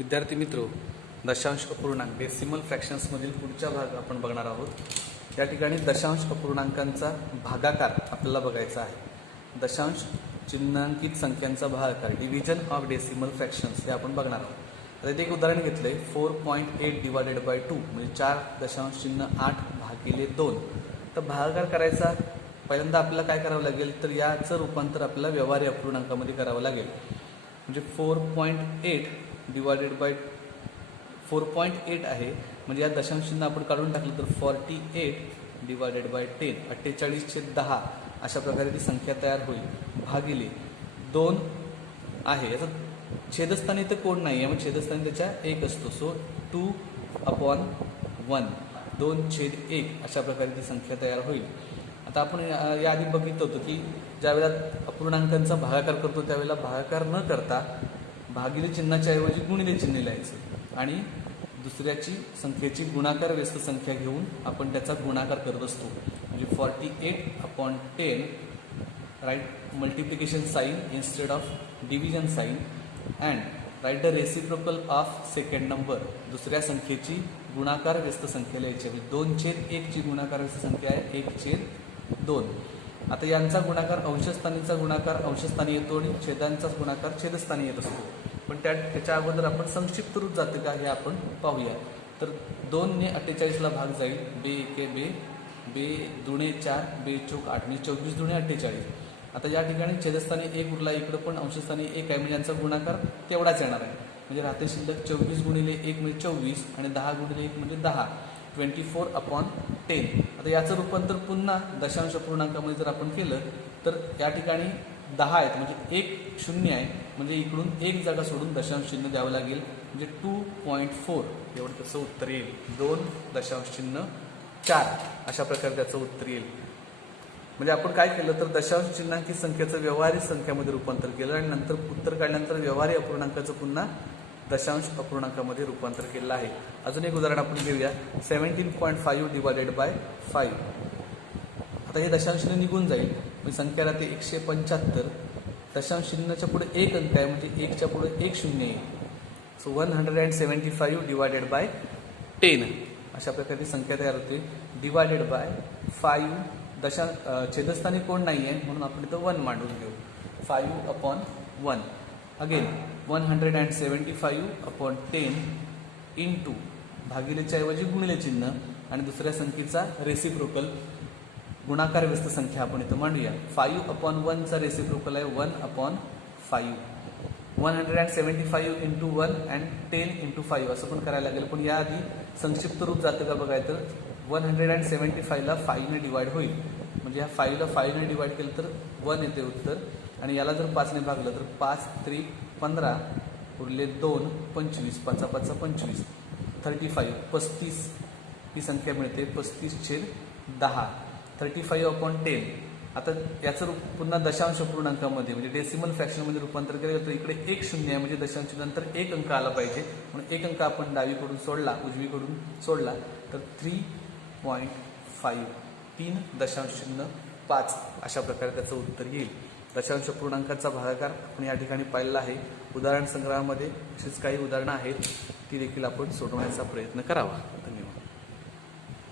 विद्यार्थी मित्रो, दशांश अपूर्णांक डेसिमल फ्रॅक्शन्समधील पुढचा भाग आपण बघणार आहोत। या ठिकाणी दशांश अपूर्णांकांचा भागाकार आपल्याला बघायचा आहे। दशांश चिन्हांकित संख्यांचा भागाकार डिव्हिजन ऑफ डेसिमल फ्रॅक्शन्स हे आपण बघणार आहोत। आता इथे एक उदाहरण घेतलंय 4.8 डिवायडेड बाय 2 म्हणजे 4.8 भागिले 2। तर भागाकार करायचा पहिल्यांदा आपल्याला काय करावं लागेल, तर याचं रूपांतर आपल्याला व्यवहारी अपूर्णांकामध्ये करावं लागेल। म्हणजे 4.8 डिवायडेड बाय 4.8 आहे, म्हणजे या दशांश चिन्ह आपण काढून टाकलं तर 48 डिवायडेड बाय 10 48/10 अशा प्रकारे ती संख्या तयार होईल। भागिले 2 आहे, याचा छेदस्थानी तर कोण नाही आहे, मग छेदस्थानी त्याच्या 1 असतो। सो 2/1 2/1 अशा प्रकारे ती संख्या तयार होईल। आता आपण याआधी बघितलं होतं की ज्यावेळेला अपूर्णांकांचा भागाकार करतो त्यावेळेला भागाकार न करता भागिले चिन्हाच्या ऐवजी गुणिले चिन्ह लिहायचं आणि दुसऱ्याची संख्येची गुणाकार व्यस्त संख्या घेऊन आपण त्याचा गुणाकार करत असतो। म्हणजे 48/10 write multiplication sign instead of division sign and write the reciprocal of second number. दुसऱ्या संख्येची गुणाकार व्यस्त संख्या लिहायची आहे। 2/1 ची गुणाकार व्यस्त संख्या आहे 1/2। आता यांचा गुणाकार अंशस्थानीचा गुणाकार अंशस्थानी येतो आणि छेदांचा गुणाकार छेदस्थानी येत असतो। पण त्याच्या अगोदर आपण संक्षिप्त रूप जातं का हे आपण पाहूया। तर 2 ने 48 ला भाग जाईल, बे एके बे, बे दुणे 4, बे चौक 8 म्हणजे 24 दुणे 48। आता या ठिकाणी छेदस्थानी 1 उरला, इकडं पण अंशस्थानी 1 आहे म्हणजे यांचा गुणाकार तेवढाच येणार आहे। म्हणजे राहते शिल्लक 24 गुणिले 1 म्हणजे 24 आणि 10 गुणिले 1 म्हणजे 10 24/10। आता याचं रूपांतर पुन्हा दशांश अपूर्णांकामध्ये जर आपण केलं तर या ठिकाणी 10 आहेत म्हणजे 1 0 आहे, म्हणजे इकडून एक जागा सोडून दशांश चिन्ह द्यावं लागेल। म्हणजे 2.4 एवढं त्याचं उत्तर येईल। 2.4 अशा प्रकारे त्याचं उत्तर येईल। म्हणजे आपण काय केलं तर दशांश चिन्हांकित संख्येचं व्यवहारिक संख्यामध्ये रूपांतर केलं आणि नंतर उत्तर काढल्यानंतर व्यवहारी अपूर्णांकाचं पुन्हा दशांश अपूर्णांकामध्ये रूपांतर केलेलं आहे। अजून एक उदाहरण आपण घेऊया 17.5 डिवायडेड बाय 5। आता हे दशांश चिन्ह निघून जाईल, म्हणजे संख्या राहते 175। दशांश चिन्हाच्या पुढे 1 अंक आहे म्हणजे 1च्या पुढे 1 0 येईल। सो 175 डिवायडेड बाय 10 अशा प्रकारे संख्या तयार होते। डिवायडेड बाय 5 छेदस्थानी कोण नाही आहे म्हणून आपण इथं 1 मांडून घेऊ। 5/1 अगेन 175/10 इंटू भागिलेच्या ऐवजी गुणिले चिन्ह आणि दुसऱ्या संख्येचा रेसिप्रोकल गुणाकार व्यस्त संख्या आपण इथं मांडूया। 5/1 चा रेसिप्रोकल आहे 1/5। 175 इंटू 1 अँड 10 इंटू 5 असं पण करायला लागेल, पण याआधी संक्षिप्त रूप जातं का बघायचं तर 175 ला 5 ने डिवाइड होईल, म्हणजे ह्या 5 ला 5 ने डिवाइड केलं तर 1 येते उत्तर आणि याला जर 5 ने भागलं तर 5×3 15 उरले 2 25 5×5 25 35 ही संख्या मिळते 35/10 35/10। आता याचं रूप पुन्हा दशांश अपूर्णांकामध्ये म्हणजे डेसिमल फ्रॅक्शनमध्ये रूपांतर केलं तर इकडे 1 0 आहे म्हणजे दशांश नंतर 1 अंक आला पाहिजे, म्हणून 1 अंक आपण डावीकडून सोडला उजवीकडून सोडला तर 3.5 3.5 अशा प्रकारे त्याचं उत्तर येईल। दशांश अपूर्णांकाचा भागाकार आपण या ठिकाणी पाहिलेला आहे। उदाहरण संग्रहामध्ये अशीच काही उदाहरणं आहेत, ती देखील आपण सोडवण्याचा प्रयत्न करावा।